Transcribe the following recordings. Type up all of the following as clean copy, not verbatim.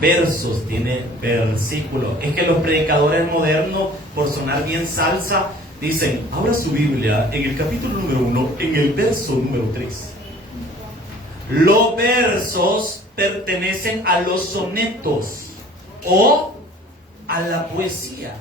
versos, tiene versículos. Es que los predicadores modernos, por sonar bien salsa, dicen, abra su Biblia en el capítulo número 1, en el verso número 3. Los versos pertenecen a los sonetos o a la poesía.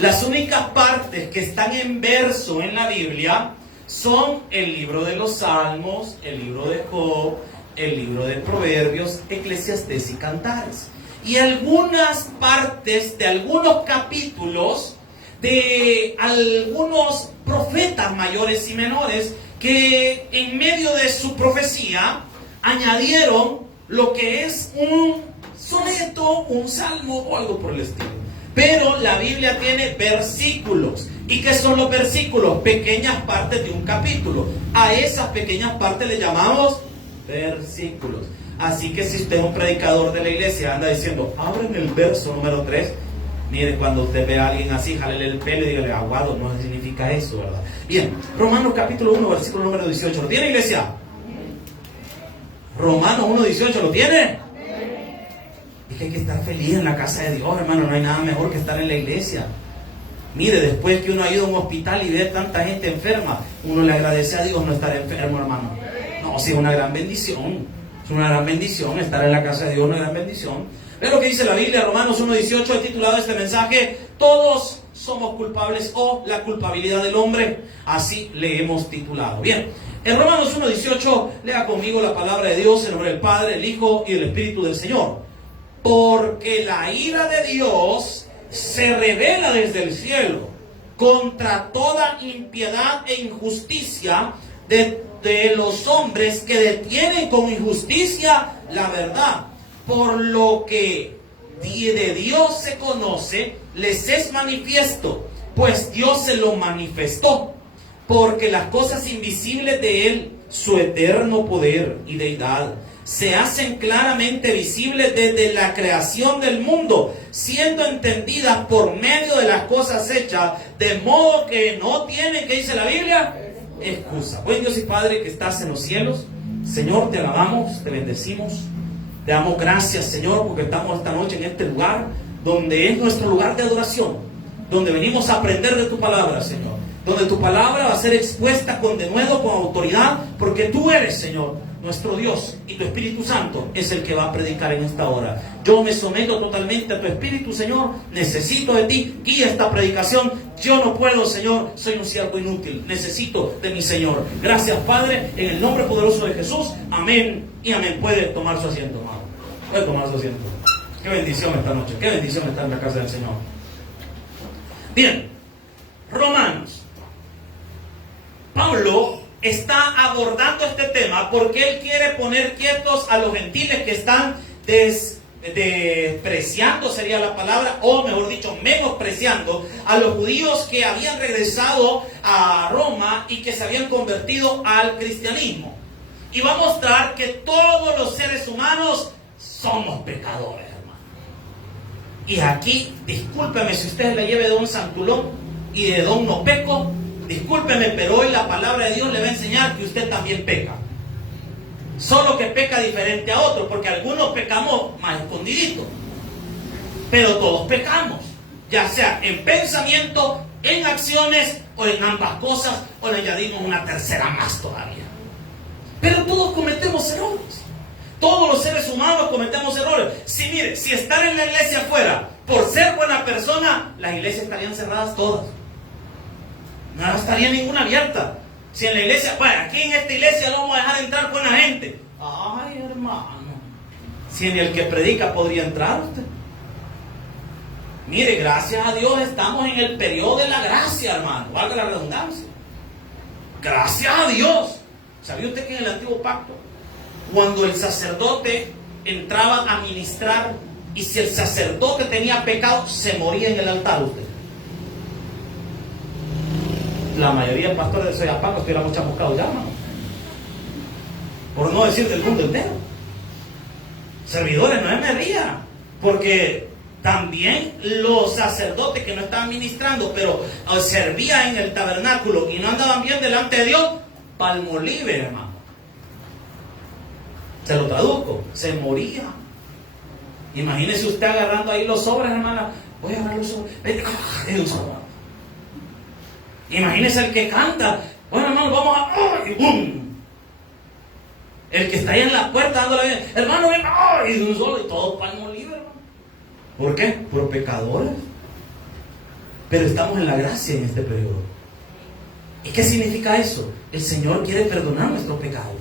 Las únicas partes que están en verso en la Biblia son el libro de los Salmos, el libro de Job, el libro de Proverbios, Eclesiastés y Cantares. Y algunas partes de algunos capítulos de algunos profetas mayores y menores que en medio de su profecía añadieron lo que es un soneto, un salmo o algo por el estilo. Pero la Biblia tiene versículos. ¿Y qué son los versículos? Pequeñas partes de un capítulo. A esas pequeñas partes le llamamos versículos. Así que si usted es un predicador de la iglesia, anda diciendo, abren el verso número 3. Mire, cuando usted ve a alguien así, jálele el pelo y dígale, aguado, no significa eso, ¿verdad? Bien, Romanos capítulo 1, versículo número 18. ¿Lo tiene, iglesia? Romanos 1, 18, ¿lo tiene? Es que hay que estar feliz en la casa de Dios, hermano. No hay nada mejor que estar en la iglesia. Mire, después que uno ha ido a un hospital y ve tanta gente enferma, uno le agradece a Dios no estar enfermo, hermano. No, sí, es una gran bendición. Es una gran bendición estar en la casa de Dios, una gran bendición. Ve lo que dice la Biblia, Romanos 1:18, he titulado este mensaje, todos somos culpables o la culpabilidad del hombre. Así le hemos titulado. Bien, en Romanos 1:18, lea conmigo la palabra de Dios en nombre del Padre, el Hijo y el Espíritu del Señor. Porque la ira de Dios se revela desde el cielo contra toda impiedad e injusticia de los hombres que detienen con injusticia la verdad. Por lo que de Dios se conoce, les es manifiesto, pues Dios se lo manifestó, porque las cosas invisibles de Él, su eterno poder y deidad, se hacen claramente visibles desde la creación del mundo, siendo entendidas por medio de las cosas hechas, de modo que no tienen, ¿qué dice la Biblia? Excusa. Buen Dios y Padre que estás en los cielos, Señor, te alabamos, te bendecimos, te damos gracias, Señor, porque estamos esta noche en este lugar, donde es nuestro lugar de adoración, donde venimos a aprender de tu palabra, Señor, donde tu palabra va a ser expuesta con denuedo, con autoridad, porque tú eres, Señor, nuestro Dios, y tu Espíritu Santo es el que va a predicar en esta hora. Yo me someto totalmente a tu Espíritu, Señor. Necesito de ti, guía esta predicación. Yo no puedo, Señor, soy un siervo inútil. Necesito de mi Señor. Gracias, Padre, en el nombre poderoso de Jesús. Amén y amén. Puede tomar su asiento, hermano. Puede tomar su asiento. Qué bendición esta noche. Qué bendición estar en la casa del Señor. Bien, Romanos. Pablo está abordando este tema porque él quiere poner quietos a los gentiles que están despreciando, sería la palabra, o mejor dicho, menospreciando a los judíos que habían regresado a Roma y que se habían convertido al cristianismo. Y va a mostrar que todos los seres humanos somos pecadores, hermano. Y aquí, discúlpeme si usted le lleve de don Santulón y de don No Peco, discúlpeme, pero hoy la palabra de Dios le va a enseñar que usted también peca. Solo que peca diferente a otros, porque algunos pecamos más escondiditos. Pero todos pecamos, ya sea en pensamiento, en acciones o en ambas cosas, o le añadimos una tercera más todavía. Pero todos cometemos errores. Todos los seres humanos cometemos errores. Si mire, si estar en la iglesia fuera por ser buena persona, las iglesias estarían cerradas todas. No estaría ninguna abierta. Si en la iglesia, bueno, aquí en esta iglesia no vamos a dejar entrar buena gente. Ay, hermano. Si en el que predica podría entrar usted. Mire, gracias a Dios estamos en el periodo de la gracia, hermano. Valga la redundancia. Gracias a Dios. ¿Sabía usted que en el antiguo pacto, cuando el sacerdote entraba a ministrar y si el sacerdote tenía pecado, se moría en el altar usted? La mayoría de pastores de Soyapango estuviéramos chamuscados ya, hermano. Por no decir del mundo entero. Servidores, no me ría. Porque también los sacerdotes que no estaban ministrando, pero servían en el tabernáculo y no andaban bien delante de Dios, palmolive, hermano. Se lo traduzco, se moría. Imagínese usted agarrando ahí los sobres, hermana. Voy a agarrar los sobres. Es un sobre. Imagínese el que canta. Bueno, hermano, vamos a... y ¡bum! El que está ahí en la puerta dándole bien. Hermano, ven. Y de un solo y todo palmo libre, hermano. ¿Por qué? Por pecadores. Pero estamos en la gracia en este periodo. ¿Y qué significa eso? El Señor quiere perdonar nuestros pecados.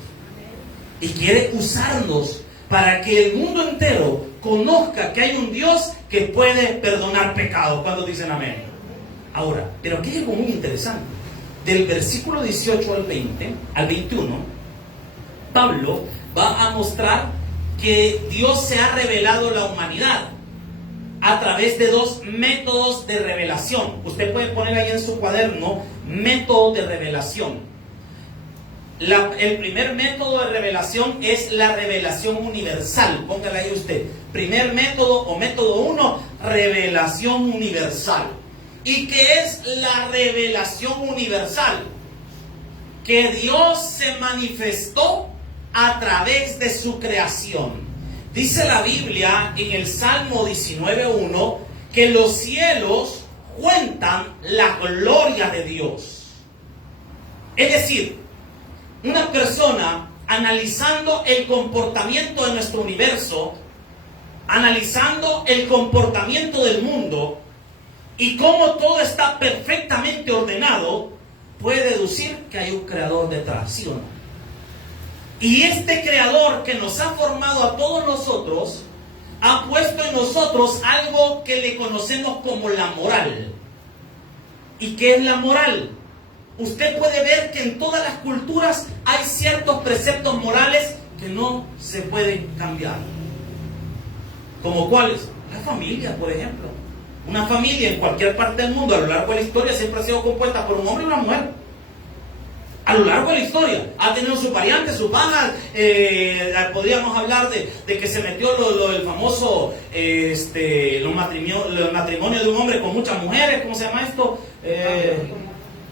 Y quiere usarnos para que el mundo entero conozca que hay un Dios que puede perdonar pecados. ¿Cuándo dicen amén? Ahora, pero aquí hay algo muy interesante. Del versículo 18 al 21, Pablo va a mostrar que Dios se ha revelado a la humanidad a través de dos métodos de revelación. Usted puede poner ahí en su cuaderno, método de revelación. El primer método de revelación es la revelación universal. Póngale ahí usted. Primer método o método 1, revelación universal. ¿Y qué es la revelación universal? Que Dios se manifestó a través de su creación. Dice la Biblia en el Salmo 19:1 que los cielos cuentan la gloria de Dios. Es decir, una persona analizando el comportamiento de nuestro universo, analizando el comportamiento del mundo y cómo todo está perfectamente ordenado, puede deducir que hay un creador detrás, ¿sí o no? Y este creador que nos ha formado a todos nosotros, ha puesto en nosotros algo que le conocemos como la moral. ¿Y qué es la moral? Usted puede ver que en todas las culturas hay ciertos preceptos morales que no se pueden cambiar. ¿Como cuáles? La familia, por ejemplo. Una familia en cualquier parte del mundo a lo largo de la historia siempre ha sido compuesta por un hombre y una mujer. A lo largo de la historia ha tenido sus variantes, sus bajas. Podríamos hablar de que se metió lo del famoso los matrimonios de un hombre con muchas mujeres. ¿Cómo se llama esto?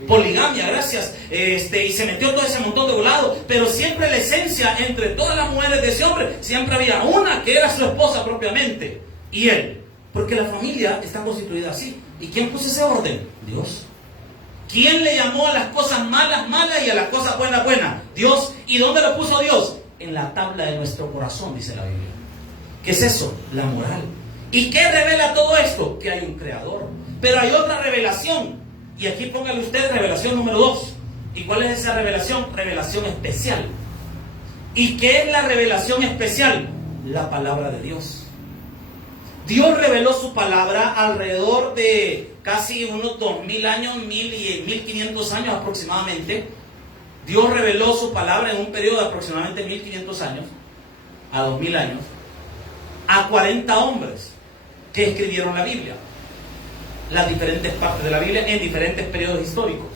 Poligamia, gracias. Y se metió todo ese montón de volados. Pero siempre la esencia entre todas las mujeres de ese hombre, siempre había una que era su esposa propiamente, y él. Porque la familia está constituida así. ¿Y quién puso ese orden? Dios. ¿Quién le llamó a las cosas malas, malas, y a las cosas buenas, buenas? Dios. ¿Y dónde lo puso Dios? En la tabla de nuestro corazón, dice la Biblia. ¿Qué es eso? La moral. ¿Y qué revela todo esto? Que hay un creador. Pero hay otra revelación. Y aquí póngale usted revelación número 2. ¿Y cuál es esa revelación? Revelación especial. ¿Y qué es la revelación especial? La palabra de Dios. Dios reveló su palabra alrededor de casi unos 2000 años, 1000 y 1500 años aproximadamente. Dios reveló su palabra en un periodo de aproximadamente 1500 años, a 2000 años, a 40 hombres que escribieron la Biblia. Las diferentes partes de la Biblia en diferentes periodos históricos.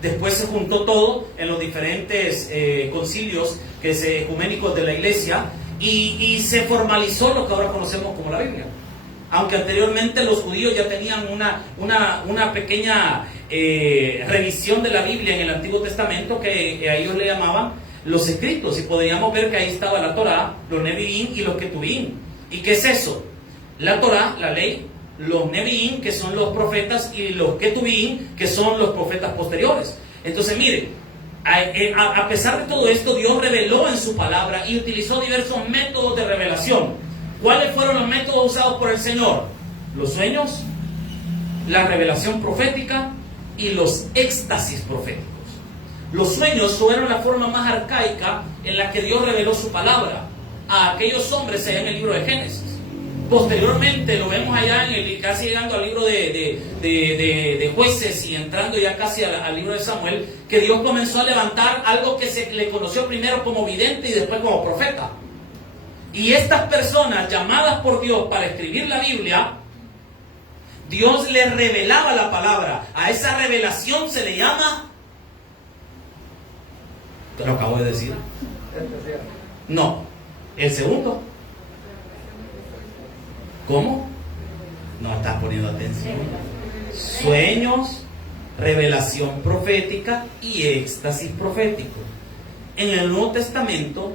Después se juntó todo en los diferentes concilios ecuménicos de la iglesia. Y se formalizó lo que ahora conocemos como la Biblia. Aunque anteriormente los judíos ya tenían una pequeña revisión de la Biblia en el Antiguo Testamento que a ellos le llamaban los escritos. Y podríamos ver que ahí estaba la Torá, los Nevi'im y los Ketuvim. ¿Y qué es eso? La Torá, la ley, los Nevi'im, que son los profetas, y los Ketuvim, que son los profetas posteriores. Entonces, mire, a pesar de todo esto, Dios reveló en su palabra y utilizó diversos métodos de revelación. ¿Cuáles fueron los métodos usados por el Señor? Los sueños, la revelación profética y los éxtasis proféticos. Los sueños fueron la forma más arcaica en la que Dios reveló su palabra a aquellos hombres allá en el libro de Génesis. Posteriormente lo vemos allá casi llegando al libro de Jueces y entrando ya casi al libro de Samuel, que Dios comenzó a levantar algo que se le conoció primero como vidente y después como profeta. Y estas personas llamadas por Dios para escribir la Biblia, Dios les revelaba la palabra. A esa revelación se le llama... ¿Te lo acabo de decir? No, el segundo. ¿Cómo? No estás poniendo atención. Sueños, revelación profética y éxtasis profético. En el Nuevo Testamento,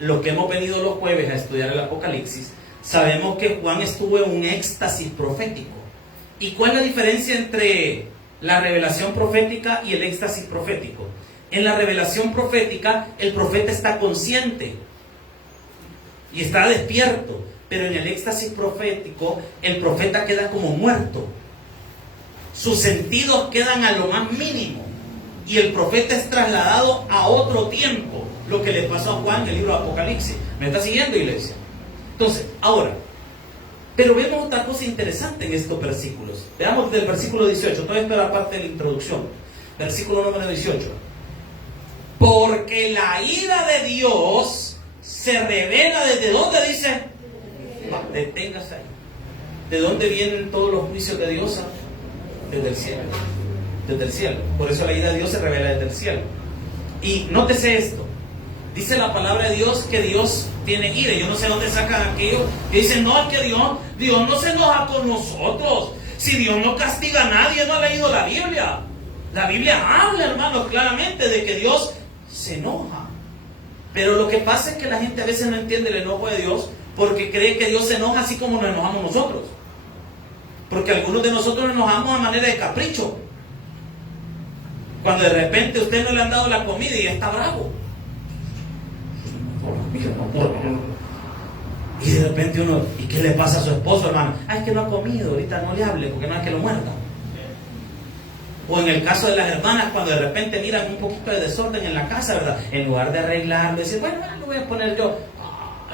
lo que hemos venido los jueves a estudiar el Apocalipsis, Sabemos que Juan estuvo en un éxtasis profético. ¿Y cuál es la diferencia entre la revelación profética y el éxtasis profético? En la revelación profética, el profeta está consciente y está despierto, pero en el éxtasis profético, el profeta queda como muerto. Sus sentidos quedan a lo más mínimo y el profeta es trasladado a otro tiempo, lo que le pasó a Juan en el libro de Apocalipsis. ¿Me está siguiendo, iglesia? Entonces, ahora, pero vemos otra cosa interesante en estos versículos. Veamos del versículo 18, todavía está la parte de la introducción. Versículo número 18. Porque la ira de Dios se revela desde dónde, dice. Deténgase ahí. ¿De dónde vienen todos los juicios de Dios? Desde el cielo. Desde el cielo. Por eso la ira de Dios se revela desde el cielo. Y nótese esto. Dice la palabra de Dios que Dios tiene ira. Yo no sé dónde sacan aquello que dicen, no, es que Dios no se enoja con nosotros. Si Dios no castiga a nadie, no ha leído la Biblia. La Biblia habla, hermanos, claramente de que Dios se enoja. Pero lo que pasa es que la gente a veces no entiende el enojo de Dios porque cree que Dios se enoja así como nos enojamos nosotros. Porque algunos de nosotros nos enojamos a manera de capricho. Cuando de repente usted no le han dado la comida y está bravo. Y de repente uno, ¿y qué le pasa a su esposo, hermano? Es que no ha comido, ahorita no le hable porque no es que lo muerda. O en el caso de las hermanas, cuando de repente miran un poquito de desorden en la casa, ¿verdad? En lugar de arreglarlo, decir, bueno, lo voy a poner yo.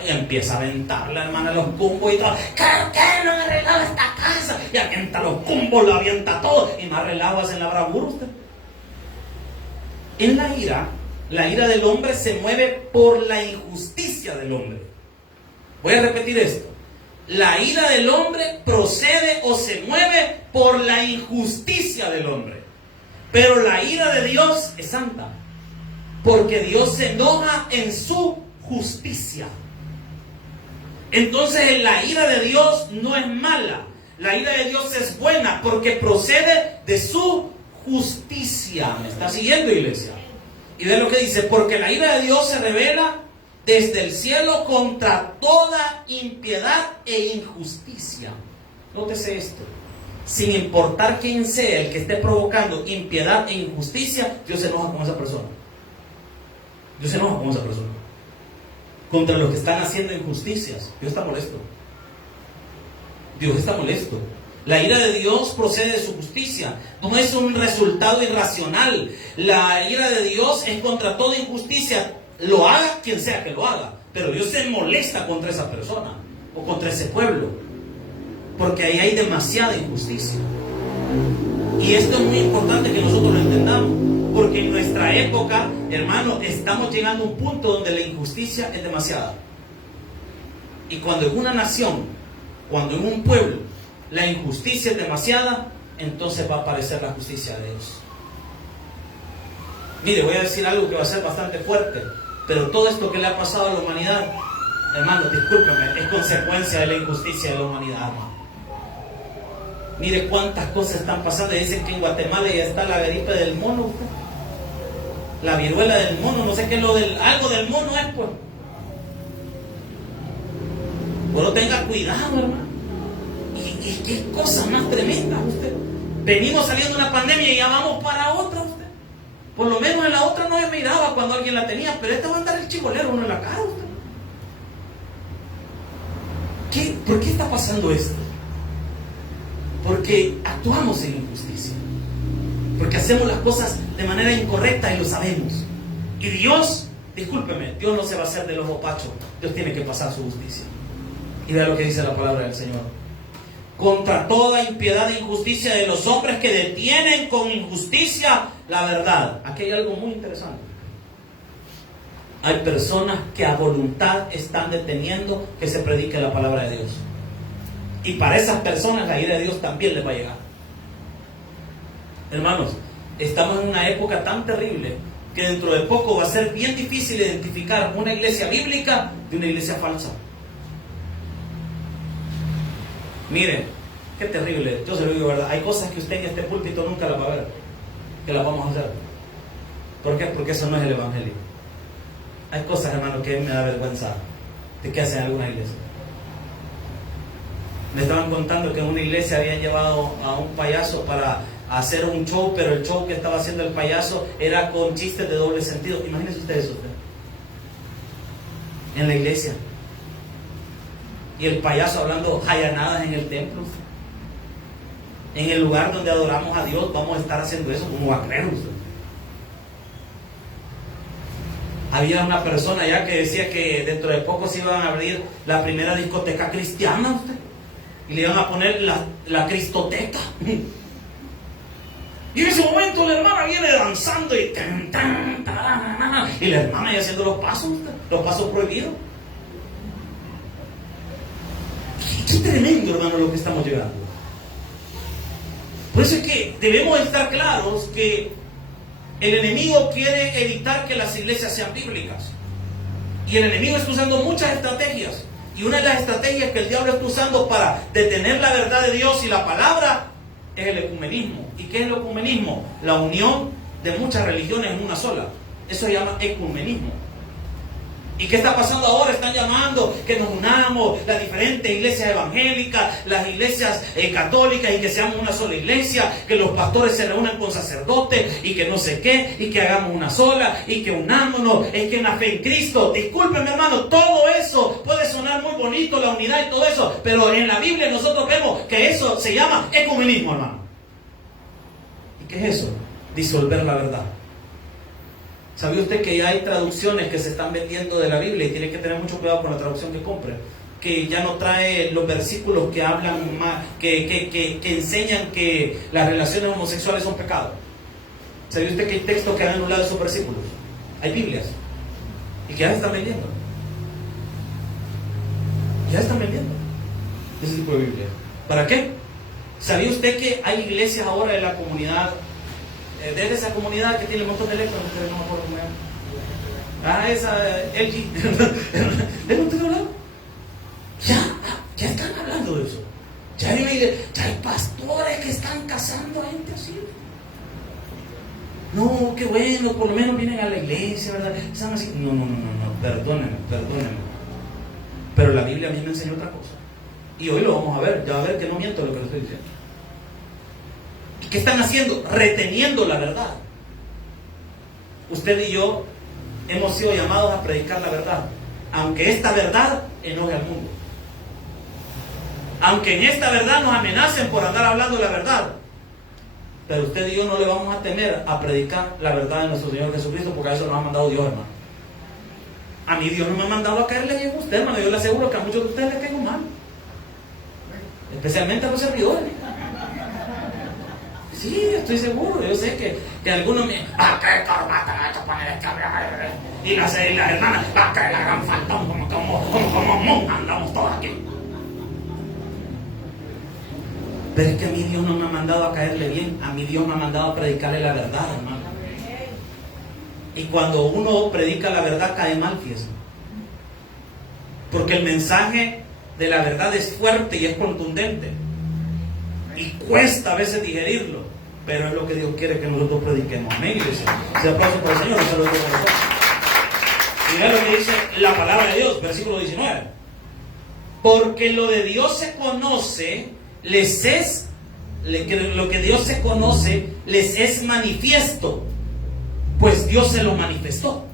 Y empieza a aventar la hermana los cumbos y todo. Claro que no han arreglado esta casa. Y avienta los cumbos, lo avienta todo. Y más relajas en la bravura usted. En la ira del hombre se mueve por la injusticia del hombre. Voy a repetir esto. La ira del hombre procede o se mueve por la injusticia del hombre. Pero la ira de Dios es santa. Porque Dios se enoja en su justicia. Entonces la ira de Dios no es mala. La ira de Dios es buena porque procede de su justicia. ¿Me está siguiendo, iglesia? Y ve lo que dice, porque la ira de Dios se revela desde el cielo contra toda impiedad e injusticia. Nótese esto. Sin importar quién sea el que esté provocando impiedad e injusticia, Dios se enoja con esa persona. Dios se enoja con esa persona. Contra los que están haciendo injusticias. Dios está molesto. Dios está molesto. La ira de Dios procede de su justicia. No es un resultado irracional. La ira de Dios es contra toda injusticia. Lo haga quien sea que lo haga. Pero Dios se molesta contra esa persona o contra ese pueblo. Porque ahí hay demasiada injusticia. Y esto es muy importante que nosotros lo entendamos. Porque en nuestra época, hermano, estamos llegando a un punto donde la injusticia es demasiada. Y cuando en una nación, cuando en un pueblo, la injusticia es demasiada, entonces va a aparecer la justicia de Dios. Mire, voy a decir algo que va a ser bastante fuerte, pero todo esto que le ha pasado a la humanidad, hermano, discúlpeme, es consecuencia de la injusticia de la humanidad, hermano. Mire cuántas cosas están pasando. Dicen que en Guatemala ya está la gripe del mono, usted. La viruela del mono, no sé qué es lo del, algo del mono es, pues. Pero tenga cuidado, hermano. Y qué cosa más tremenda, usted. Venimos saliendo de una pandemia y ya vamos para otra, usted. Por lo menos en la otra no se miraba cuando alguien la tenía, pero esta va a andar el chibolero uno en la cara, usted. ¿Por qué está pasando esto? Porque actuamos en injusticia. Porque hacemos las cosas de manera incorrecta y lo sabemos. Y Dios, discúlpeme, Dios no se va a hacer del ojo pacho. Dios tiene que pasar su justicia. Y vea lo que dice la palabra del Señor. Contra toda impiedad e injusticia de los hombres que detienen con injusticia la verdad. Aquí hay algo muy interesante. Hay personas que a voluntad están deteniendo que se predique la palabra de Dios. Y para esas personas la ira de Dios también les va a llegar. Hermanos, estamos en una época tan terrible que dentro de poco va a ser bien difícil identificar una iglesia bíblica de una iglesia falsa. Miren, qué terrible, yo se lo digo, ¿verdad? Hay cosas que usted en este púlpito nunca las va a ver, que las vamos a hacer. ¿Por qué? Porque eso no es el evangelio. Hay cosas, hermanos, que me da vergüenza de que hacen algunas iglesias. Me estaban contando que en una iglesia habían llevado a un payaso para hacer un show, pero el show que estaba haciendo el payaso era con chistes de doble sentido. Imagínense ustedes eso, en la iglesia. Y el payaso hablando jayanadas en el templo. En el lugar donde adoramos a Dios vamos a estar haciendo eso. ¿Cómo va a creer usted? Había una persona ya que decía que dentro de poco se iban a abrir la primera discoteca cristiana, usted, y le iban a poner la Cristoteca. Y en ese momento la hermana viene danzando y la hermana ya haciendo los pasos prohibidos. Qué tremendo, hermano, lo que estamos llegando. Por eso es que debemos estar claros que el enemigo quiere evitar que las iglesias sean bíblicas. Y el enemigo está usando muchas estrategias. Y una de las estrategias que el diablo está usando para detener la verdad de Dios y la palabra es el ecumenismo. ¿Y qué es el ecumenismo? La unión de muchas religiones en una sola. Eso se llama ecumenismo. ¿Y qué está pasando ahora? Están llamando que nos unamos las diferentes iglesias evangélicas, las iglesias católicas, y que seamos una sola iglesia, que los pastores se reúnan con sacerdotes y que no sé qué, y que hagamos una sola, y que unámonos, es que en la fe en Cristo. Discúlpenme, hermano, todo eso puede sonar muy bonito, la unidad y todo eso, pero en la Biblia nosotros vemos que eso se llama ecumenismo, hermano. ¿Y qué es eso? Disolver la verdad. ¿Sabía usted que ya hay traducciones que se están vendiendo de la Biblia y tiene que tener mucho cuidado con la traducción que compre? Que ya no trae los versículos que hablan más, que enseñan que las relaciones homosexuales son pecado. ¿Sabía usted que hay textos que han anulado esos versículos? Hay Biblias. Y que ya están vendiendo. Ya están vendiendo ese tipo de Biblia. ¿Para qué? ¿Sabía usted que hay iglesias ahora en la comunidad? Desde esa comunidad que tiene un montón de letras, no me acuerdo cómo se llama. Esa LG. ¿De lo que estoy hablando? Ya están hablando de eso. Ya hay pastores que están casando a gente así. No, qué bueno, por lo menos vienen a la iglesia, ¿verdad? Están así. No, perdónenme. Pero la Biblia a mí me enseñó otra cosa. Y hoy lo vamos a ver, ya va a ver que no miento lo que le estoy diciendo. ¿Qué están haciendo? Reteniendo la verdad. Usted y yo hemos sido llamados a predicar la verdad, aunque esta verdad enoje al mundo, aunque en esta verdad nos amenacen por andar hablando la verdad. Pero usted y yo no le vamos a temer a predicar la verdad de nuestro Señor Jesucristo, porque a eso nos ha mandado Dios, hermano. A mí Dios no me ha mandado a caerle bien a usted, hermano. Yo le aseguro que a muchos de ustedes les caigo mal, especialmente a los servidores. Sí, estoy seguro. Yo sé que algunos me... ¿qué corbata me ha hecho poner esta? Y las hermanas, que la gran faltón, como andamos todos aquí. Pero es que a mí Dios no me ha mandado a caerle bien. A mí Dios me ha mandado a predicarle la verdad, hermano. Y cuando uno predica la verdad cae mal, fíjese. Porque el mensaje de la verdad es fuerte y es contundente. Y cuesta a veces digerirlo. Pero es lo que Dios quiere que nosotros prediquemos. Amén, iglesia. Se aplauso para el Señor. Un saludo para nosotros. Y vea lo que dice la palabra de Dios, versículo 19. Porque lo de Dios se conoce, lo que Dios se conoce, les es manifiesto, pues Dios se lo manifestó.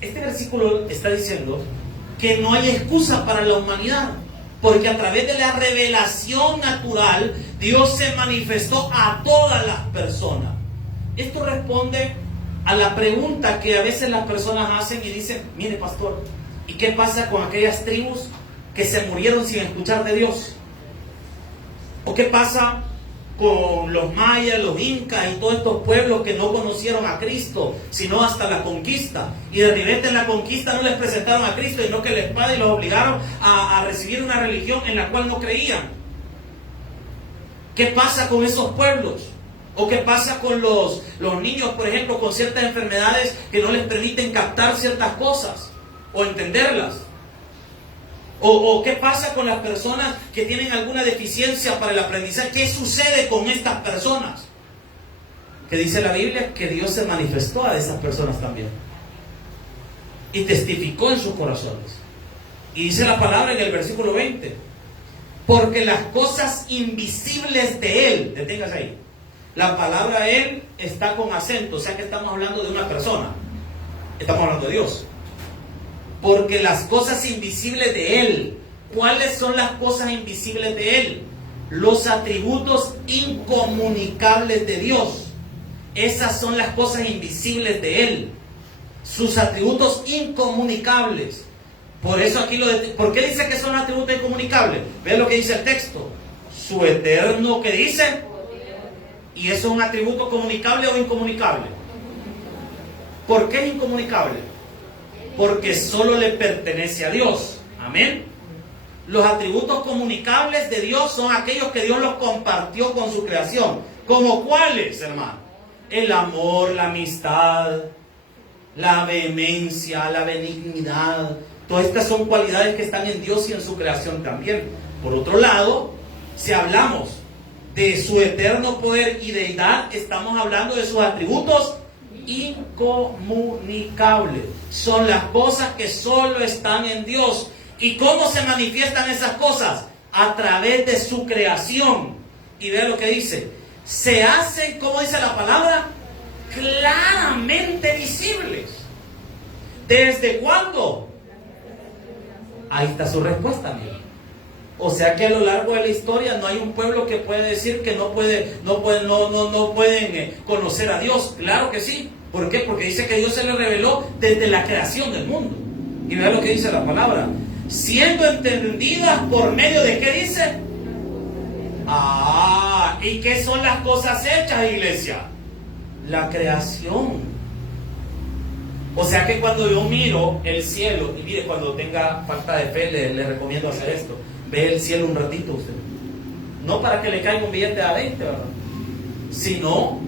Este versículo está diciendo que no hay excusa para la humanidad, porque a través de la revelación natural, Dios se manifestó a todas las personas. Esto responde a la pregunta que a veces las personas hacen y dicen: mire, pastor, ¿y qué pasa con aquellas tribus que se murieron sin escuchar de Dios? ¿O qué pasa con los mayas, los incas y todos estos pueblos que no conocieron a Cristo, sino hasta la conquista? Y de repente en la conquista no les presentaron a Cristo, sino que la espada y los obligaron a recibir una religión en la cual no creían. ¿Qué pasa con esos pueblos? ¿O qué pasa con los niños, por ejemplo, con ciertas enfermedades que no les permiten captar ciertas cosas o entenderlas? ¿O qué pasa con las personas que tienen alguna deficiencia para el aprendizaje? ¿Qué sucede con estas personas? Que dice la Biblia que Dios se manifestó a esas personas también y testificó en sus corazones. Y dice la palabra en el versículo 20: Porque las cosas invisibles de Él, deténgase ahí. La palabra Él está con acento, o sea que estamos hablando de una persona. Estamos hablando de Dios. Porque las cosas invisibles de Él, ¿cuáles son las cosas invisibles de Él? Los atributos incomunicables de Dios. Esas son las cosas invisibles de Él. Sus atributos incomunicables. Por eso aquí ¿por qué dice que son atributos incomunicables? Vean lo que dice el texto. Su eterno, ¿qué dice? ¿Y eso es un atributo comunicable o incomunicable? ¿Por qué es incomunicable? Porque solo le pertenece a Dios. Amén. Los atributos comunicables de Dios son aquellos que Dios los compartió con su creación. ¿Como cuáles, hermano? El amor, la amistad, la vehemencia, la benignidad. Todas estas son cualidades que están en Dios y en su creación también. Por otro lado, si hablamos de su eterno poder y deidad, estamos hablando de sus atributos incomunicables. Son las cosas que solo están en Dios. ¿Y cómo se manifiestan esas cosas? A través de su creación. Y vean lo que dice. Se hacen, ¿cómo dice la palabra? Claramente visibles. ¿Desde cuándo? Ahí está su respuesta, amigo. O sea que a lo largo de la historia no hay un pueblo que puede decir que no pueden conocer a Dios. Claro que sí. ¿Por qué? Porque dice que Dios se le reveló desde la creación del mundo. Y vean lo que dice la palabra. Siendo entendidas por medio de ¿qué dice? ¿Y qué son las cosas hechas, iglesia? La creación. O sea que cuando yo miro el cielo, y mire, cuando tenga falta de fe, le recomiendo hacer esto. Ve el cielo un ratito usted. No para que le caiga un billete a 20, ¿verdad? Sino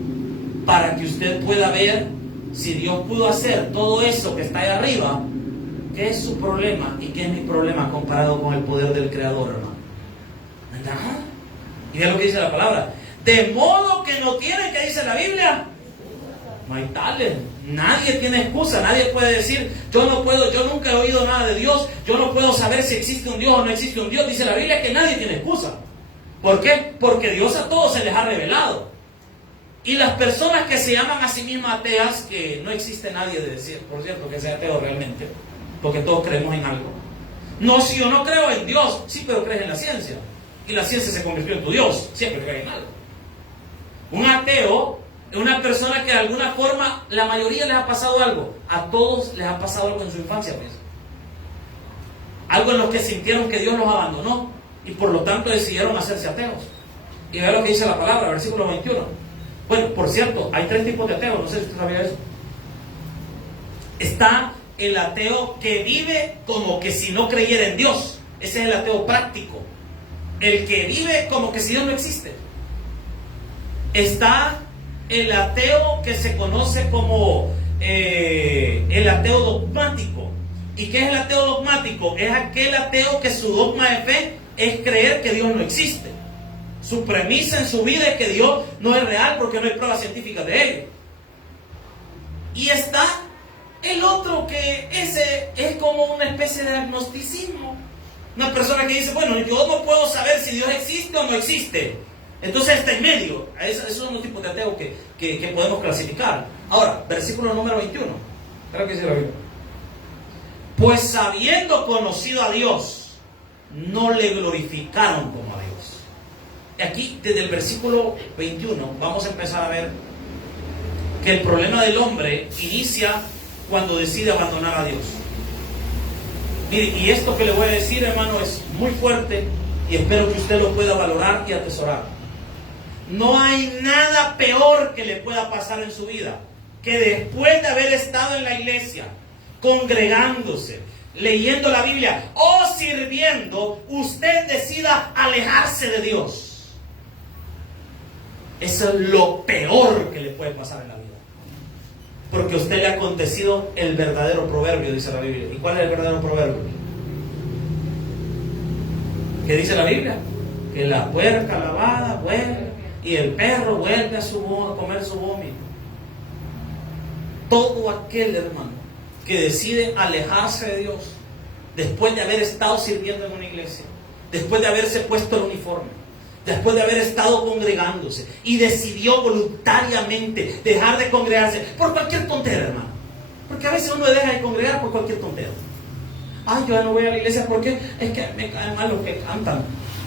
para que usted pueda ver si Dios pudo hacer todo eso que está ahí arriba. ¿Qué es su problema y qué es mi problema comparado con el poder del Creador, hermano? ¿Nada? Y vean lo que dice la palabra. De modo que no tiene, ¿qué dice la Biblia? No hay tales. Nadie tiene excusa. Nadie puede decir, yo no puedo, yo nunca he oído nada de Dios, yo no puedo saber si existe un Dios o no existe un Dios. Dice la Biblia que nadie tiene excusa. ¿Por qué? Porque Dios a todos se les ha revelado. Y las personas que se llaman a sí mismas ateas, que no existe nadie de decir, por cierto, que sea ateo realmente, porque todos creemos en algo. No, si yo no creo en Dios, sí, pero crees en la ciencia. Y la ciencia se convirtió en tu Dios, siempre cree en algo. Un ateo es una persona que de alguna forma, la mayoría les ha pasado algo. A todos les ha pasado algo en su infancia, pues. Algo en los que sintieron que Dios los abandonó y por lo tanto decidieron hacerse ateos. Y vean lo que dice la palabra, versículo 21. Bueno, por cierto, hay 3 tipos de ateos, no sé si usted sabía eso. Está el ateo que vive como que si no creyera en Dios. Ese es el ateo práctico. El que vive como que si Dios no existe. Está el ateo que se conoce como el ateo dogmático. ¿Y qué es el ateo dogmático? Es aquel ateo que su dogma de fe es creer que Dios no existe. Su premisa en su vida es que Dios no es real porque no hay pruebas científicas de ello. Y está el otro que ese es como una especie de agnosticismo. Una persona que dice, bueno, yo no puedo saber si Dios existe o no existe. Entonces está en medio. Esos son los tipos de ateos que podemos clasificar. Ahora, versículo número 21. Creo que dice la Biblia. Pues sabiendo conocido a Dios, no le glorificaron como a Dios. Aquí, desde el versículo 21, vamos a empezar a ver que el problema del hombre inicia cuando decide abandonar a Dios. Mire, y esto que le voy a decir, hermano, es muy fuerte y espero que usted lo pueda valorar y atesorar. No hay nada peor que le pueda pasar en su vida que después de haber estado en la iglesia, congregándose, leyendo la Biblia o sirviendo, usted decida alejarse de Dios. Eso es lo peor que le puede pasar en la vida. Porque a usted le ha acontecido el verdadero proverbio, dice la Biblia. ¿Y cuál es el verdadero proverbio? ¿Qué dice la Biblia? Que la puerca lavada vuelve y el perro vuelve a comer su vómito. Todo aquel, hermano, que decide alejarse de Dios después de haber estado sirviendo en una iglesia, después de haberse puesto el uniforme, después de haber estado congregándose, y decidió voluntariamente dejar de congregarse por cualquier tontera, hermano. Porque a veces uno deja de congregar por cualquier tontera. Ay, yo ya no voy a la iglesia porque es que me caen mal los que cantan.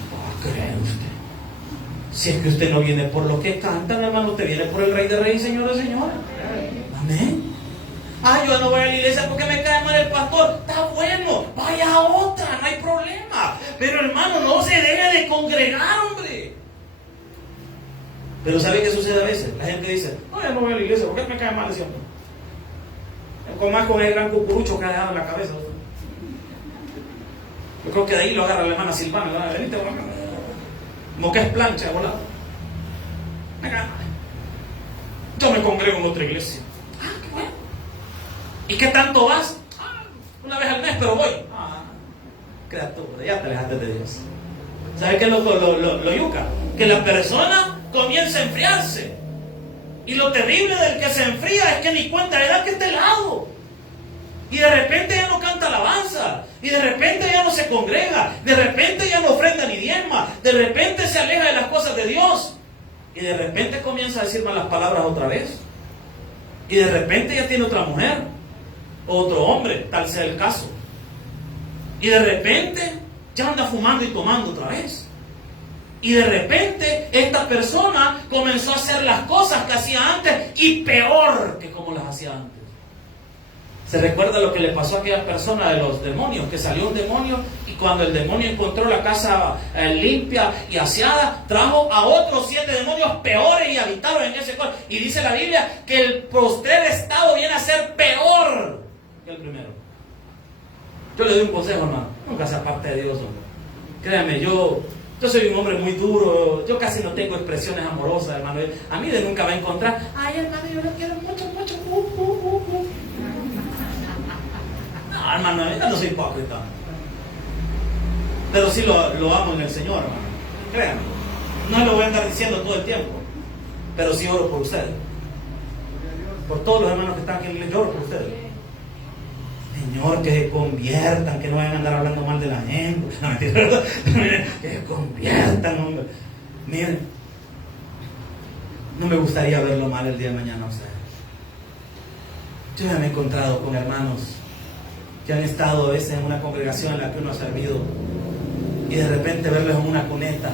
¿Cómo cree usted? Si es que usted no viene por los que cantan, hermano, usted viene por el Rey de Reyes, Señor de Señores. Amén. Ay, yo ya no voy a la iglesia porque me cae mal el pastor. Está bueno, vaya a otra, no hay problema. Pero hermano, no se deje de congregar, hombre. Pero ¿sabe qué sucede a veces? La gente dice, no, ya no voy a la iglesia porque me cae mal ese hombre. Con más con el gran cucurucho que ha dejado en la cabeza. Yo creo que de ahí lo agarra la hermana Silvana, ¿verdad? Venite, como que es plancha, volado. Yo me congrego en otra iglesia. Ah, qué bueno. ¿Y qué tanto vas? Ah, una vez al mes, pero voy. Ah, criatura, ya te alejaste de Dios. ¿Sabes qué es lo yuca? Que la persona comienza a enfriarse. Y lo terrible del que se enfría es que ni cuenta le da que está helado. Y de repente ya no canta alabanza. Y de repente ya no se congrega. De repente ya no ofrenda ni diezma. De repente se aleja de las cosas de Dios. Y de repente comienza a decir malas palabras otra vez. Y de repente ya tiene otra mujer. O otro hombre, tal sea el caso. Y de repente ya anda fumando y tomando otra vez. Y de repente esta persona comenzó a hacer las cosas que hacía antes y peor que como las hacía antes. ¿Se recuerda lo que le pasó a aquella persona de los demonios? Que salió un demonio y cuando el demonio encontró la casa limpia y aseada, trajo a otros 7 demonios peores y habitaron en ese cuerpo. Y dice la Biblia que el postrer estado viene a ser peor que el primero. Yo le doy un consejo, hermano. Nunca se aparte de Dios, hombre. Créame, yo soy un hombre muy duro. Yo casi no tengo expresiones amorosas, hermano. A mí de nunca va a encontrar. Ay, hermano, yo lo quiero mucho, mucho. No, hermano, yo no soy hipócrita. Pero sí lo amo en el Señor, hermano. Créanme. No lo voy a andar diciendo todo el tiempo. Pero sí oro por ustedes. Por todos los hermanos que están aquí en la iglesia, oro por ustedes. Señor, que se conviertan, que no vayan a andar hablando mal de la gente. Que se conviertan, hombre. Miren, no me gustaría verlo mal el día de mañana a ustedes. Yo ya me he encontrado con hermanos que han estado a veces en una congregación en la que uno ha servido y de repente verlos en una cuneta,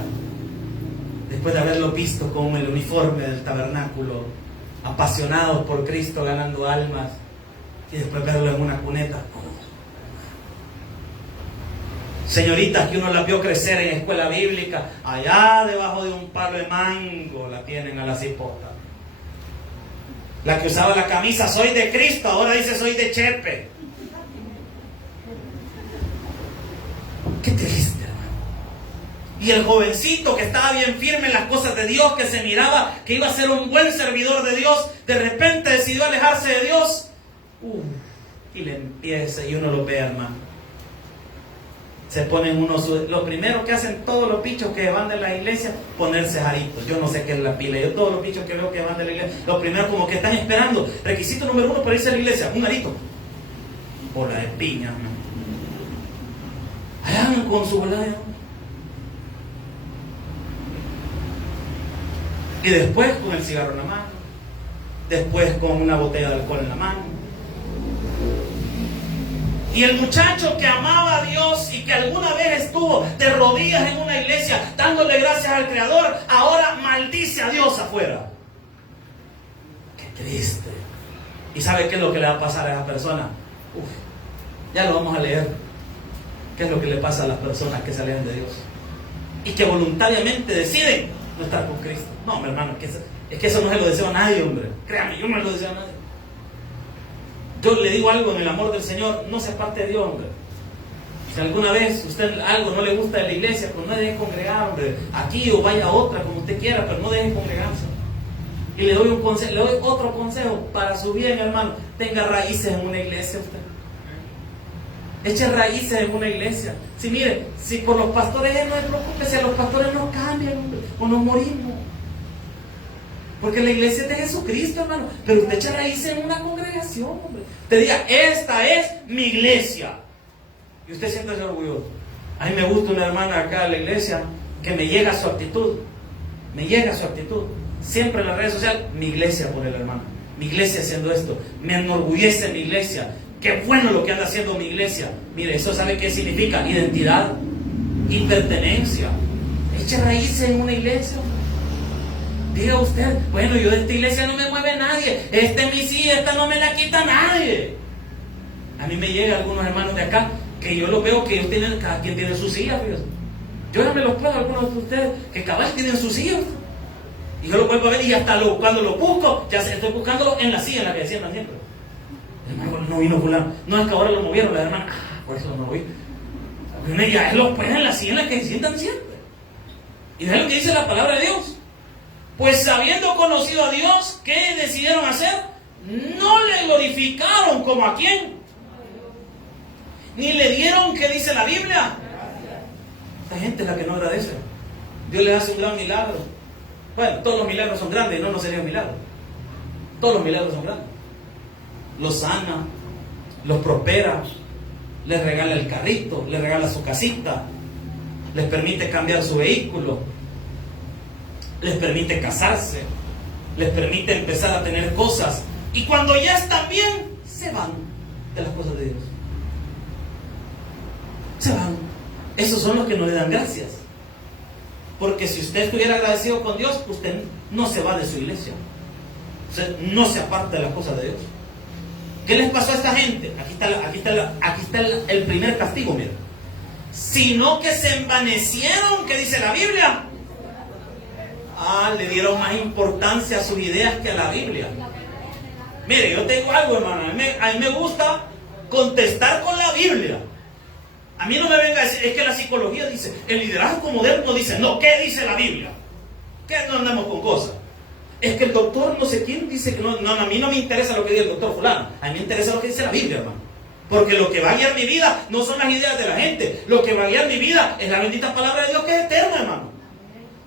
después de haberlos visto con el uniforme del tabernáculo, apasionados por Cristo, ganando almas, y después verlos en una cuneta. Señoritas que uno las vio crecer en escuela bíblica, allá debajo de un palo de mango la tienen a la cipota. La que usaba la camisa, soy de Cristo, ahora dice soy de Chepe. Qué triste, hermano. Y el jovencito que estaba bien firme en las cosas de Dios, que se miraba que iba a ser un buen servidor de Dios, de repente decidió alejarse de Dios. Y le empieza, y uno lo ve, hermano. Se ponen unos, lo primero que hacen todos los bichos que van de la iglesia, ponerse jaritos. Yo no sé qué es la pila. Yo todos los bichos que veo que van de la iglesia, lo primero como que están esperando. Requisito número 1 para irse a la iglesia, un jarito. Bola de piña, hermano. Allá andan con su bola de... Y después con el cigarro en la mano. Después con una botella de alcohol en la mano. Y el muchacho que amaba a Dios y que alguna vez estuvo de rodillas en una iglesia dándole gracias al Creador, ahora maldice a Dios afuera. Qué triste. ¿Y sabe qué es lo que le va a pasar a esa persona? Ya lo vamos a leer. ¿Qué es lo que le pasa a las personas que se alejan de Dios? Y que voluntariamente deciden no estar con Cristo. No, mi hermano, es que eso no se lo deseo a nadie, hombre. Créame, yo no se lo deseo a nadie. Yo le digo algo en el amor del Señor, no se aparte de Dios, hombre. Si alguna vez usted algo no le gusta de la iglesia, pues no deje congregar, hombre. Aquí o vaya a otra, como usted quiera, pero no deje congregarse. Y le doy un consejo, le doy otro consejo para su bien, hermano. Tenga raíces en una iglesia usted. Eche raíces en una iglesia. Si mire, si por los pastores no se preocupe, si a los pastores nos cambian, hombre, o nos morimos. Porque la iglesia es de Jesucristo, hermano. Pero usted echa raíces en una congregación, hombre. Usted diga, esta es mi iglesia. Y usted siéntase orgulloso. A mí me gusta una hermana acá en la iglesia que me llega su actitud. Me llega su actitud. Siempre en las redes sociales, mi iglesia por el hermano. Mi iglesia haciendo esto. Me enorgullece mi iglesia. Qué bueno lo que anda haciendo mi iglesia. Mire, eso ¿sabe qué significa? Identidad y pertenencia. Eche raíces en una iglesia. Diga usted, bueno, yo de esta iglesia no me mueve nadie. Esta es mi silla, esta no me la quita nadie. A mí me llegan algunos hermanos de acá que yo los veo que ellos tienen, cada quien tiene su silla, fíjate. Yo ya me los puedo, algunos de ustedes que cabal tienen su silla. Y yo lo vuelvo a ver y hasta cuando lo busco, ya estoy buscándolo en la silla en la que decían siempre. Hermano, no vino fulano. No, es que ahora lo movieron la hermana. Por eso no lo vi. Ya lo ponen en la silla en la que se sientan siempre. Y es lo que dice la palabra de Dios. Pues habiendo conocido a Dios, ¿qué decidieron hacer? No le glorificaron como a quién. Ni le dieron, ¿qué dice la Biblia? Esta gente es la que no agradece. Dios le hace un gran milagro. Bueno, todos los milagros son grandes, no sería un milagro. Todos los milagros son grandes. Los sana, los prospera, les regala el carrito, les regala su casita, les permite cambiar su vehículo, les permite casarse, les permite empezar a tener cosas. Y cuando ya están bien, se van de las cosas de Dios. Se van. Esos son los que no le dan gracias. Porque si usted estuviera agradecido con Dios, usted no se va de su iglesia. Usted no se aparta de las cosas de Dios. ¿Qué les pasó a esta gente? Aquí está el primer castigo, mira. Sino que se envanecieron, ¿qué dice la Biblia? Le dieron más importancia a sus ideas que a la Biblia. Mire, yo tengo algo, hermano. A mí me gusta contestar con la Biblia. A mí no me venga a decir, es que la psicología dice, el liderazgo moderno dice, no, ¿qué dice la Biblia? ¿Qué no andamos con cosas? Es que el doctor no sé quién dice que no, a mí no me interesa lo que dice el doctor fulano. A mí me interesa lo que dice la Biblia, hermano. Porque lo que va a guiar mi vida no son las ideas de la gente. Lo que va a guiar mi vida es la bendita palabra de Dios que es eterna, hermano.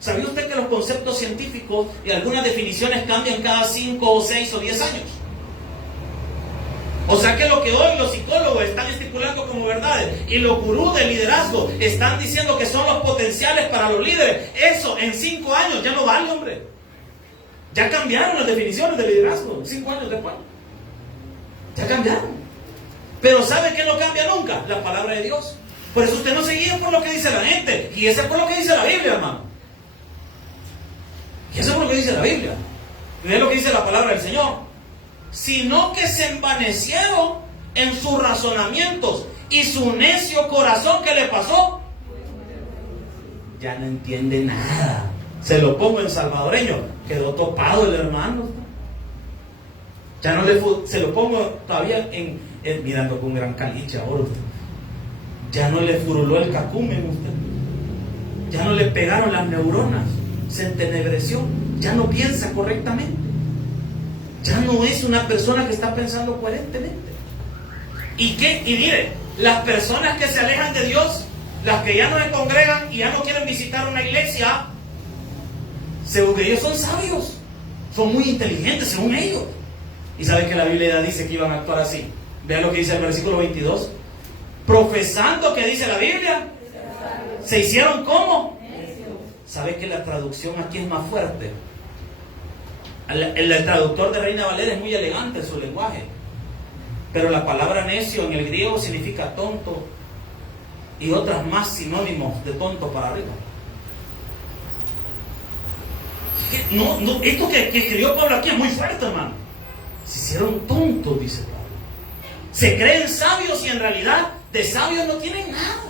¿Sabía usted que los conceptos científicos y algunas definiciones cambian cada 5 o 6 o 10 años? O sea que lo que hoy los psicólogos están estipulando como verdades y los gurús del liderazgo están diciendo que son los potenciales para los líderes, eso en 5 años ya no vale, hombre. Ya cambiaron las definiciones de liderazgo, 5 años después. Ya cambiaron. Pero ¿sabe qué no cambia nunca? La palabra de Dios. Por eso usted no se guía por lo que dice la gente, y ese es por lo que dice la Biblia, hermano. Y eso es por lo que dice la Biblia. Y es lo que dice la palabra del Señor. Sino que se envanecieron en sus razonamientos y su necio corazón, ¿qué le pasó? Ya no entiende nada. Se lo pongo en salvadoreño, quedó topado el hermano. Ya no se lo pongo todavía mirando con gran caliche ahora. Ya no le furuló el cacumen usted. Ya no le pegaron las neuronas. Se entenebreció. Ya no piensa correctamente. Ya no es una persona que está pensando coherentemente. Y mire, las personas que se alejan de Dios, las que ya no se congregan y ya no quieren visitar una iglesia, según ellos son sabios, son muy inteligentes según ellos. Y saben que la Biblia dice que iban a actuar así. Vean lo que dice el versículo 22. Profesando, que dice la Biblia, se hicieron ¿cómo? ¿Sabe que la traducción aquí es más fuerte? El traductor de Reina Valera es muy elegante en su lenguaje, pero la palabra necio en el griego significa tonto y otras más sinónimos de tonto para arriba. Esto que escribió Pablo aquí es muy fuerte, hermano. Se hicieron tontos, dice Pablo. Se creen sabios y en realidad de sabios no tienen nada.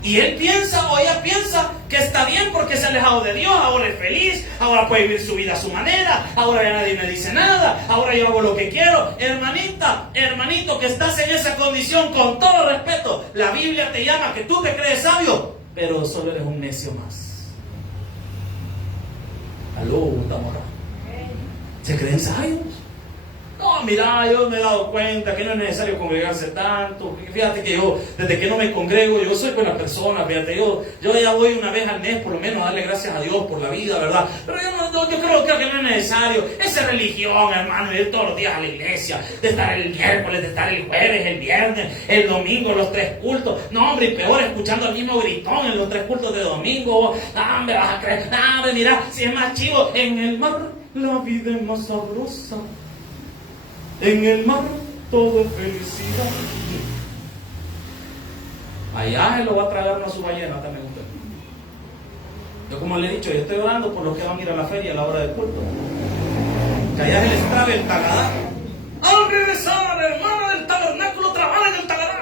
Y él piensa o ella piensa que está bien porque se ha alejado de Dios, ahora es feliz, ahora puede vivir su vida a su manera, ahora ya nadie me dice nada, ahora yo hago lo que quiero. Hermanita, hermanito que estás en esa condición, con todo respeto, la Biblia te llama que tú te crees sabio, pero solo eres un necio más. Aló, estamos acá. ¿Se creen sabios? No, mira, yo me he dado cuenta que no es necesario congregarse tanto. Fíjate que yo, desde que no me congrego, yo soy buena persona. Fíjate, yo ya voy una vez al mes, por lo menos, a darle gracias a Dios por la vida, ¿verdad? Pero yo creo que no es necesario. Esa religión, hermano, de ir todos los días a la iglesia, de estar el miércoles, de estar el jueves, el viernes, el domingo, los 3 cultos. No, hombre, y peor, escuchando al mismo gritón en los 3 cultos de domingo. No, hombre, vas a creer. No, hombre, mira, si es más chivo, en el mar la vida es más sabrosa. En el mar todo es felicidad. Allá él lo va a tragar a su ballena también usted. Yo, como le he dicho, yo estoy orando por los que van a ir a la feria a la hora del culto. Que allá se les trabe el tagadá. Al regresar, hermano del tabernáculo, trabaja en el tagadá.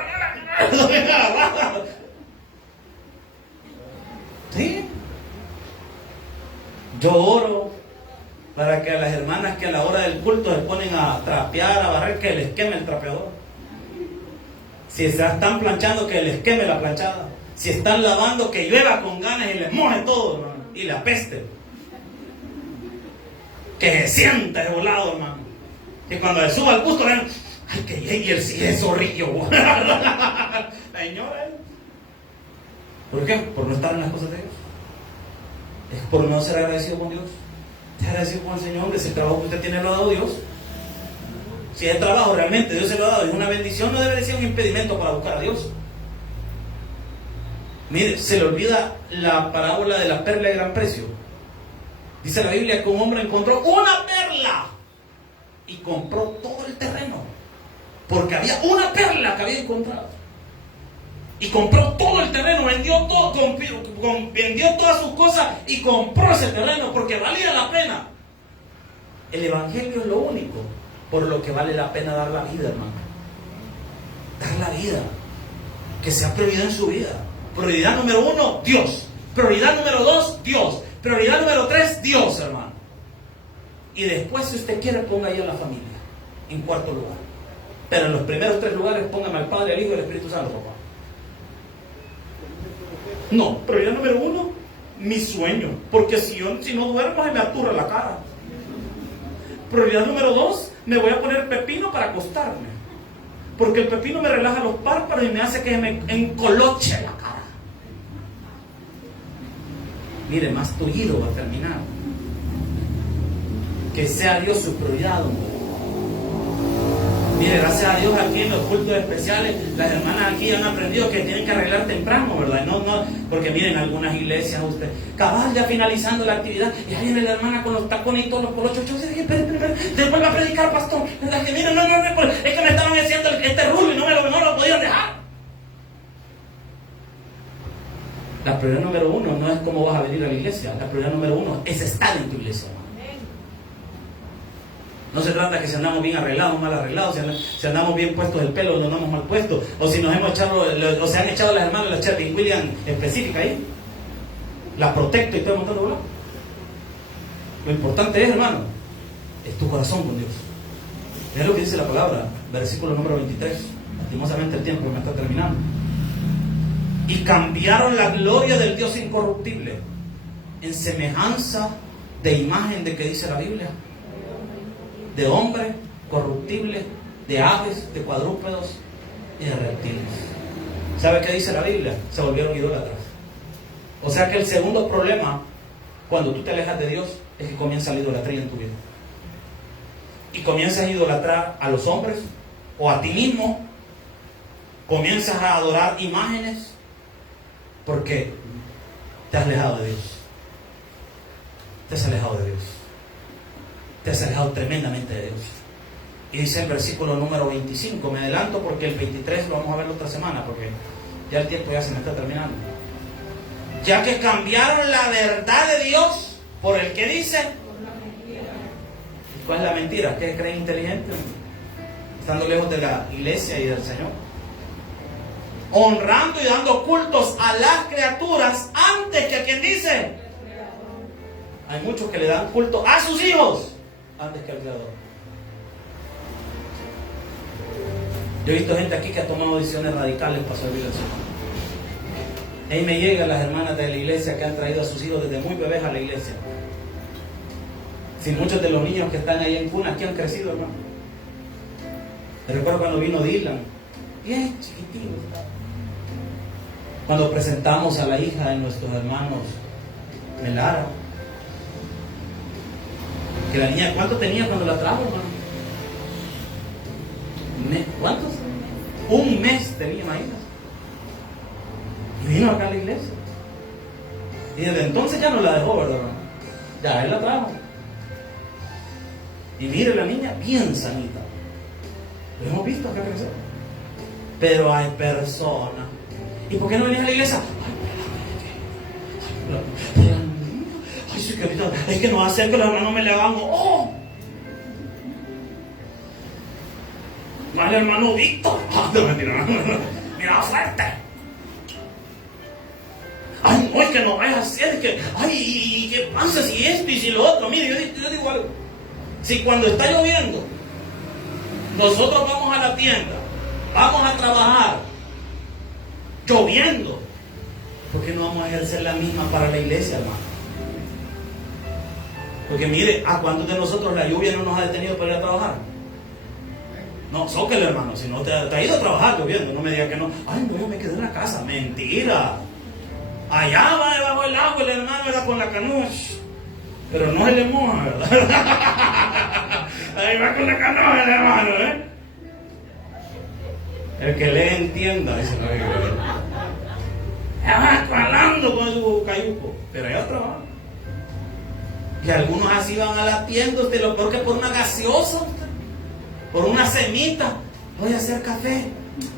¿Sí? Yo oro para que a las hermanas que a la hora del culto se ponen a trapear, a barrer, que les queme el trapeador. Si se están planchando, que les queme la planchada. Si están lavando, que llueva con ganas y les moje todo, hermano, y la peste. Que se sienta de volado, hermano. Y cuando le suba al busto, vean, ay, que Jaeger sí es zorrillo. Señora, ¿por qué? Por no estar en las cosas de Dios. Es por no ser agradecido con Dios. Te agradecido con el Señor, hombre. Si el trabajo que usted tiene lo ha dado Dios, si el trabajo realmente Dios se lo ha dado, es una bendición, no debe de ser un impedimento para buscar a Dios. Mire, se le olvida la parábola de la perla de gran precio. Dice la Biblia que un hombre encontró una perla y compró todo el terreno, porque había una perla que había encontrado. Y compró todo el terreno, vendió todo, vendió todas sus cosas y compró ese terreno porque valía la pena. El evangelio es lo único por lo que vale la pena dar la vida, hermano. Dar la vida, que sea prioridad en su vida. Prioridad número 1, Dios. Prioridad número 2, Dios. Prioridad número 3, Dios, hermano. Y después, si usted quiere, ponga ahí a la familia en cuarto lugar. Pero en los primeros 3 lugares póngame al Padre, al Hijo y al Espíritu Santo, papá. No, prioridad número 1, mi sueño. Porque si no duermo, se me aturra la cara. Prioridad número 2, me voy a poner pepino para acostarme. Porque el pepino me relaja los párpados y me hace que me encoloche la cara. Mire, más tullido va a terminar. Que sea Dios su prioridad, hombre. Mire, gracias a Dios aquí en los cultos especiales, las hermanas aquí han aprendido que tienen que arreglar temprano, ¿verdad? No, porque miren, algunas iglesias, usted, cabal, ya finalizando la actividad, y ahí viene la hermana con los tacones y todos los colochos. Espera, después va a predicar, pastor. Que miren, no, es que me estaban haciendo este rulo y no lo podían dejar. La prioridad número 1 no es cómo vas a venir a la iglesia, la prioridad número 1 es estar en tu iglesia. No se trata que si andamos bien arreglados, mal arreglados, si andamos bien puestos el pelo, no andamos mal puestos, o si nos hemos echado, o se han echado las hermanas la Sherwin Williams específica ahí, la Protecto y todo el montón de bolas. Lo importante es, hermano, es tu corazón con Dios. Es lo que dice la palabra, versículo número 23. Lastimosamente el tiempo me está terminando. Y cambiaron la gloria del Dios incorruptible en semejanza de imagen de que dice la Biblia, de hombre corruptible, de aves, de cuadrúpedos y de reptiles. ¿Sabe qué dice la Biblia? Se volvieron idólatras. O sea que el segundo problema cuando tú te alejas de Dios es que comienza la idolatría en tu vida. Y comienzas a idolatrar a los hombres o a ti mismo. Comienzas a adorar imágenes porque te has alejado de Dios. Te has alejado de Dios. Te has alejado tremendamente de Dios. Y dice el versículo número 25, me adelanto porque el 23 lo vamos a ver la otra semana, porque ya el tiempo ya se me está terminando. Ya que cambiaron la verdad de Dios por el que dice. ¿Cuál es la mentira? ¿Qué creen inteligente? Estando lejos de la iglesia y del Señor. Honrando y dando cultos a las criaturas antes que a quien dice. Hay muchos que le dan culto a sus hijos antes que al Creador. Yo he visto gente aquí que ha tomado decisiones radicales para servir al Señor. Ahí me llegan las hermanas de la iglesia que han traído a sus hijos desde muy bebés a la iglesia. Si muchos de los niños que están ahí en cuna aquí han crecido, hermano. Me recuerdo cuando vino Dylan, bien chiquitito. Cuando presentamos a la hija de nuestros hermanos Melara, que la niña, ¿cuánto tenía cuando la trajo, hermano? ¿Cuántos? Un mes tenía, imagínate. Y vino acá a la iglesia. Y desde entonces ya no la dejó, ¿verdad, hermano? Ya él la trajo. Y mire la niña, bien sanita. Lo hemos visto acá crecer. Pero hay personas. ¿Y por qué no venís a la iglesia? Ay, sí, que ahorita, es que nos hacen que los hermanos me le hagan. ¡Oh! No, el hermano Víctor. Mira, fuerte. Ay, no, es que no vayas a hacer, que, ay, ¿qué pasa si esto y si lo otro? Mire, yo digo algo. Si cuando está lloviendo, nosotros vamos a la tienda, vamos a trabajar, lloviendo, ¿por qué no vamos a ejercer la misma para la iglesia, hermano? Porque mire, ¿a cuántos de nosotros la lluvia no nos ha detenido para ir a trabajar? No, zóquelo, hermano, si no te ha ido a trabajar lloviendo, no me diga que no. Ay, no, yo me quedé en la casa, mentira. Allá va debajo del agua el hermano, era con la canoa, pero no se le moja, ¿verdad? Ahí va con la canoa el hermano, ¿eh? El que le entienda, dice la Biblia. Va calando con su cayuco, pero allá trabaja. Y algunos así van a la tienda, usted lo peor que por una gaseosa, por una semita. Voy a hacer café.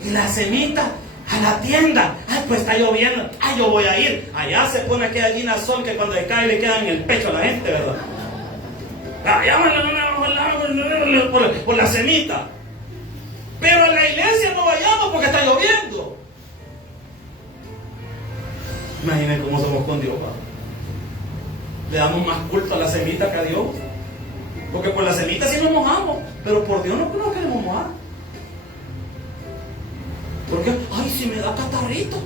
Y la semita a la tienda. Ay, pues está lloviendo. Ay, yo voy a ir. Allá se pone aquella gallina sol que cuando le cae le queda en el pecho a la gente, ¿verdad? Allá por la semita. Pero a la iglesia no vayamos porque está lloviendo. Imaginen cómo somos con Dios, ¿va? Le damos más culto a la semita que a Dios. Porque por la semita sí nos mojamos, pero por Dios no queremos mojar. Porque, ay, si me da catarrito,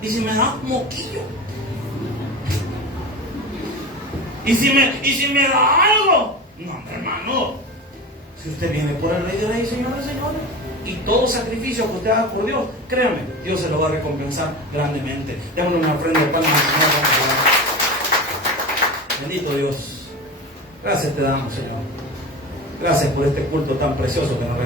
y si me da moquillo, y si me da algo. No, hermano, si usted viene por el Rey de Reyes, señores, y todo sacrificio que usted haga por Dios, créame, Dios se lo va a recompensar grandemente. Démosle una ofrenda de palmas al Señor. Bendito Dios. Gracias te damos, Señor. Gracias por este culto tan precioso que nos regalamos.